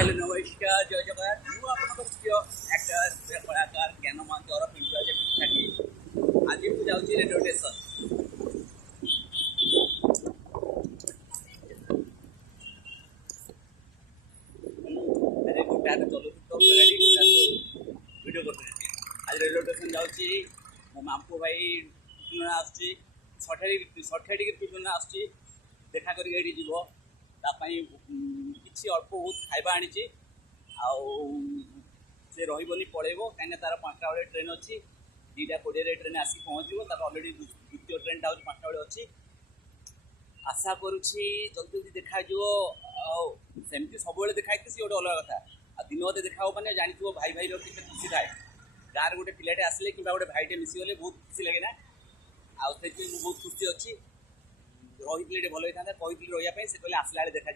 hello नमस्कार जय जगन्नाथ मु आपनकर प्रिय एक्टर कलाकार ज्ञान महांती और पिंटुराज ठाटी आज मुझे जाऊँगी रेडियो स्टेशन अरे गोटा चलू तो वीडियो कर आज रेलवे स्टेशन जाऊँगी मो मामू भाई आसुच्ची सठाड़ी पिटना आसुच्ची देखा करके जीव किसी अल्प बहुत खाଇବା आनी से रही पड़ेब कहीं तार 5टा बेले ट्रेन अच्छी 2:20 ट्रेन आसिक पहुँचो तार अलरेडी द्वितीय ट्रेन टा 5टा बेले अच्छी आशा करुँची जल्दी जल्दी देखा सेमती सब देखाई सी गोटे अलग कथा आ दिन अधे देखा मैंने जानी भाई भाई कितने खुशी थाए गाँव गोटे पिलाटे आसिले कि गोटे भाईटे मिसीगले बहुत खुशी लगे ना आउ बहुत खुशी अच्छी रही भल होता कहती रही से कहले आसला देखा